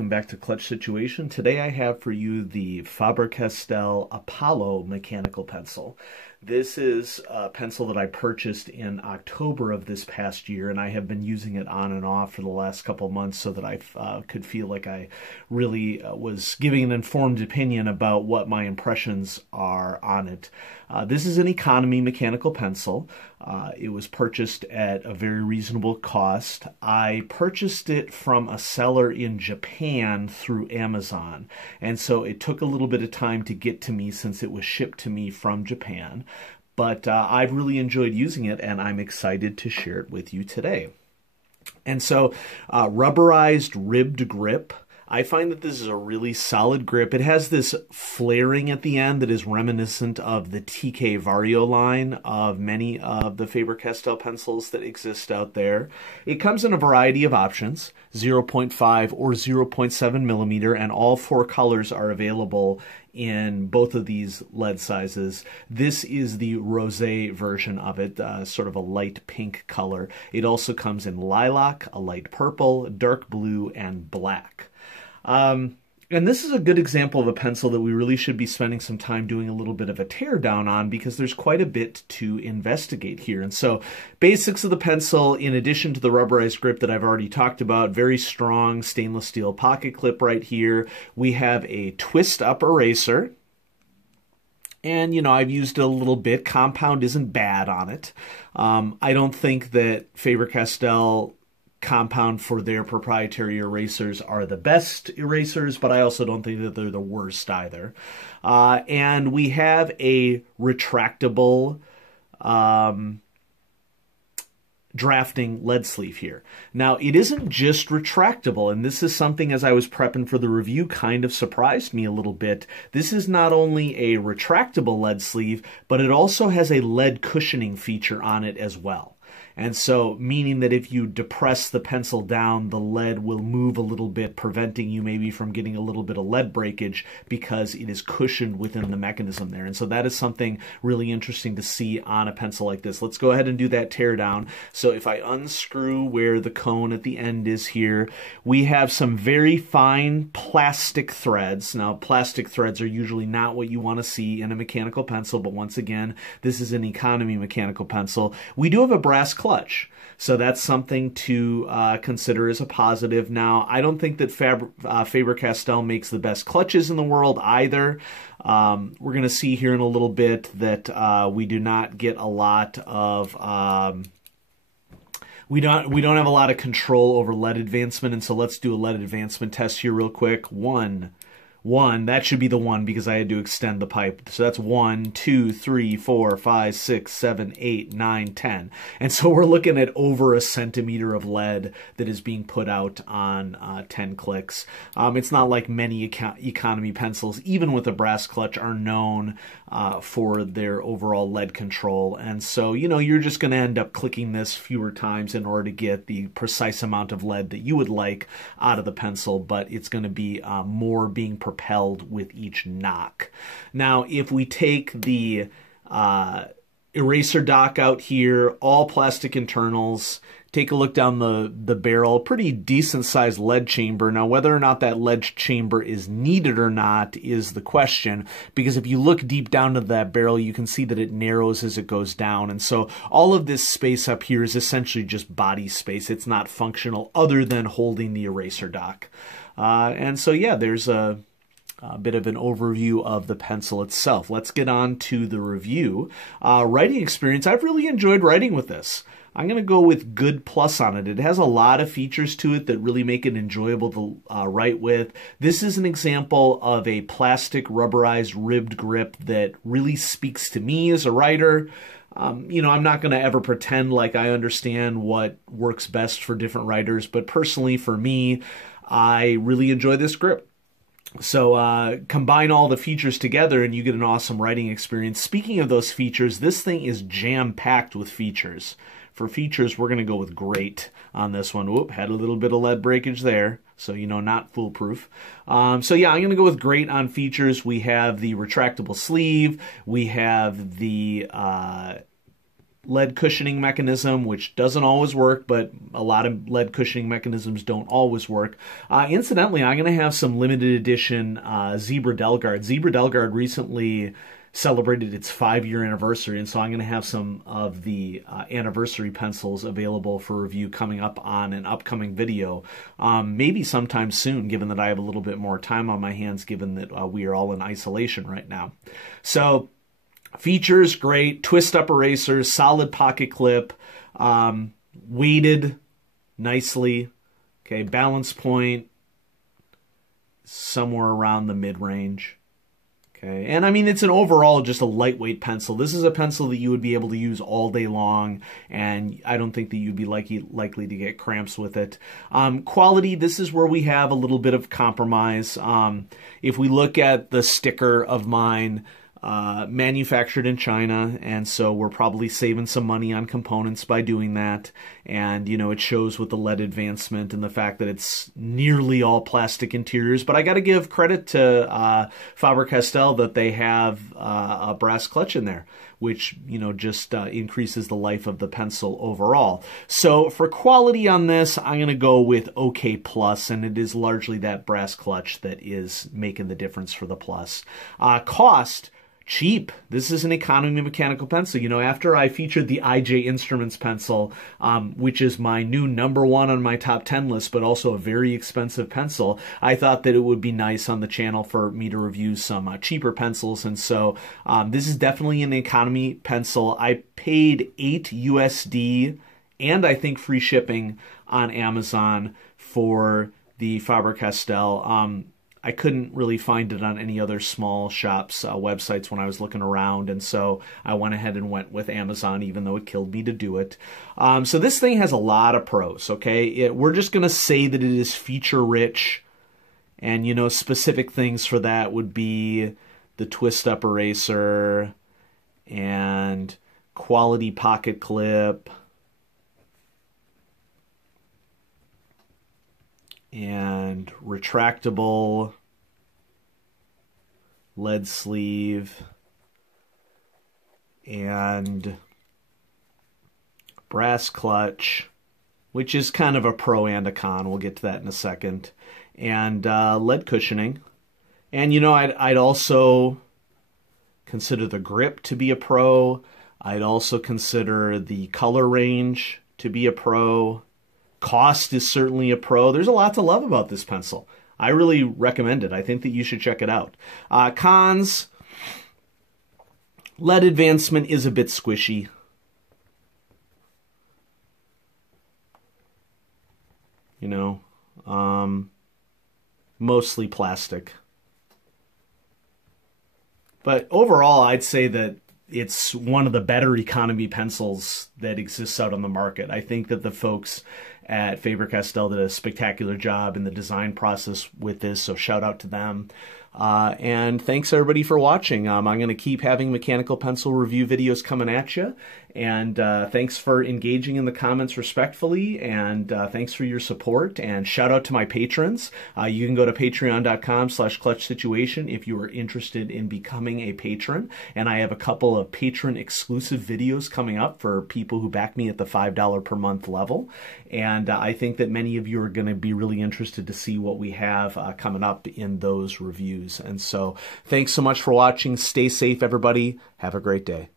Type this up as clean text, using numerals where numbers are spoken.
welcome back to Clutch Situation. Today I have for you the Faber-Castell Apollo mechanical pencil. This is a pencil that I purchased in October of this past year, and I have been using it on and off for the last couple of months so that I could feel like I really was giving an informed opinion about what my impressions are on it. This is an economy mechanical pencil. It was purchased at a very reasonable cost. I purchased it from a seller in Japan through Amazon, and so it took a little bit of time to get to me since it was shipped to me from Japan. But I've really enjoyed using it, and I'm excited to share it with you today. And so, rubberized ribbed grip. I find that this is a really solid grip. It has this flaring at the end that is reminiscent of the TK Vario line of many of the Faber-Castell pencils that exist out there. It comes in a variety of options, 0.5 or 0.7 millimeter, and all four colors are available in both of these lead sizes. This is the rosé version of it, sort of a light pink color. It also comes in lilac, a light purple, dark blue, and black. And this is a good example of a pencil that we really should be spending some time doing a little bit of a teardown on, because there's quite a bit to investigate here. And so basics of the pencil, in addition to the rubberized grip that I've already talked about, very strong stainless steel pocket clip right here. We have a twist up eraser. And, you know, I've used it a little bit. Compound isn't bad on it. I don't think that Faber-Castell Compound for their proprietary erasers are the best erasers, but I also don't think that they're the worst either. And we have a retractable drafting lead sleeve here. Now, it isn't just retractable, and this is something, as I was prepping for the review, kind of surprised me a little bit. This is not only a retractable lead sleeve, but it also has a lead cushioning feature on it as well. And so, meaning that if you depress the pencil down, the lead will move a little bit, preventing you maybe from getting a little bit of lead breakage because it is cushioned within the mechanism there. And so that is something really interesting to see on a pencil like this. Let's go ahead and do that teardown. So if I unscrew where the cone at the end is here, we have some very fine plastic threads. Now, plastic threads are usually not what you want to see in a mechanical pencil, but once again, this is an economy mechanical pencil. We do have a brass clutch, so that's something to consider as a positive. Now, I don't think that Faber-Castell makes the best clutches in the world either. We're going to see here in a little bit that we do not get a lot of we don't have a lot of control over lead advancement, and so let's do a lead advancement test here real quick. One, that should be the one because I had to extend the pipe. So that's 1, 2, 3, 4, 5, 6, 7, 8, 9, 10. And so we're looking at over a centimeter of lead that is being put out on 10 clicks. It's not like many economy pencils, even with a brass clutch, are known for their overall lead control. And so, you know, you're just going to end up clicking this fewer times in order to get the precise amount of lead that you would like out of the pencil, but it's going to be more being propelled with each knock. Now, if we take the eraser dock out here, all plastic internals, take a look down the barrel, pretty decent sized lead chamber. Now, whether or not that lead chamber is needed or not is the question, because if you look deep down to that barrel, you can see that it narrows as it goes down. And so all of this space up here is essentially just body space. It's not functional other than holding the eraser dock. And so, yeah, there's a bit of an overview of the pencil itself. Let's get on to the review. Writing experience, I've really enjoyed writing with this. I'm going to go with good plus on it. It has a lot of features to it that really make it enjoyable to write with. This is an example of a plastic rubberized ribbed grip that really speaks to me as a writer. You know, I'm not going to ever pretend like I understand what works best for different writers, but personally for me, I really enjoy this grip. So combine all the features together and you get an awesome writing experience. Speaking of those features, this thing is jam-packed with features. For features, we're going to go with great on this one. Whoop, had a little bit of lead breakage there, so, you know, not foolproof. So yeah, I'm going to go with great on features. We have the retractable sleeve. We have the lead cushioning mechanism, which doesn't always work, but a lot of lead cushioning mechanisms don't always work. Incidentally, I'm going to have some limited edition Zebra Delgard. Zebra Delgard recently celebrated its 5-year anniversary, and so I'm going to have some of the anniversary pencils available for review coming up on an upcoming video, maybe sometime soon, given that I have a little bit more time on my hands, given that we are all in isolation right now. So features, great. Twist-up erasers, solid pocket clip, weighted nicely. Okay, balance point somewhere around the mid-range. Okay, and I mean, it's an overall just a lightweight pencil. This is a pencil that you would be able to use all day long, and I don't think that you'd be likely to get cramps with it. Quality, this is where we have a little bit of compromise. If we look at the sticker of mine, manufactured in China, and so we're probably saving some money on components by doing that. And, you know, it shows with the lead advancement and the fact that it's nearly all plastic interiors. But I got to give credit to Faber-Castell that they have a brass clutch in there, which, you know, just increases the life of the pencil overall. So for quality on this, I'm going to go with OK plus, and it is largely that brass clutch that is making the difference for the plus. Cost, cheap. This is an economy mechanical pencil. You know, after I featured the IJ Instruments pencil, which is my new #1 on my top 10 list, but also a very expensive pencil, I thought that it would be nice on the channel for me to review some cheaper pencils. And so this is definitely an economy pencil. I paid $8 USD and I think free shipping on Amazon for the Faber-Castell. I couldn't really find it on any other small shops' websites when I was looking around, and so I went ahead and went with Amazon, even though it killed me to do it. So this thing has a lot of pros, okay? We're just going to say that it is feature-rich, and, you know, specific things for that would be the twist-up eraser and quality pocket clip, and retractable lead sleeve, and brass clutch, which is kind of a pro and a con. We'll get to that in a second. And lead cushioning. And, you know, I'd also consider the grip to be a pro. I'd also consider the color range to be a pro. Cost is certainly a pro. There's a lot to love about this pencil. I really recommend it. I think that you should check it out. Cons, lead advancement is a bit squishy. You know, mostly plastic. But overall, I'd say that it's one of the better economy pencils that exists out on the market. I think that the folks at Faber-Castell did a spectacular job in the design process with this, so shout out to them. And thanks everybody for watching. I'm going to keep having mechanical pencil review videos coming at you. And thanks for engaging in the comments respectfully, and thanks for your support, and shout out to my patrons. You can go to patreon.com/clutchsituation if you are interested in becoming a patron, and I have a couple of patron exclusive videos coming up for people who back me at the $5 per month level, and I think that many of you are going to be really interested to see what we have coming up in those reviews. And so thanks so much for watching. Stay safe, everybody. Have a great day.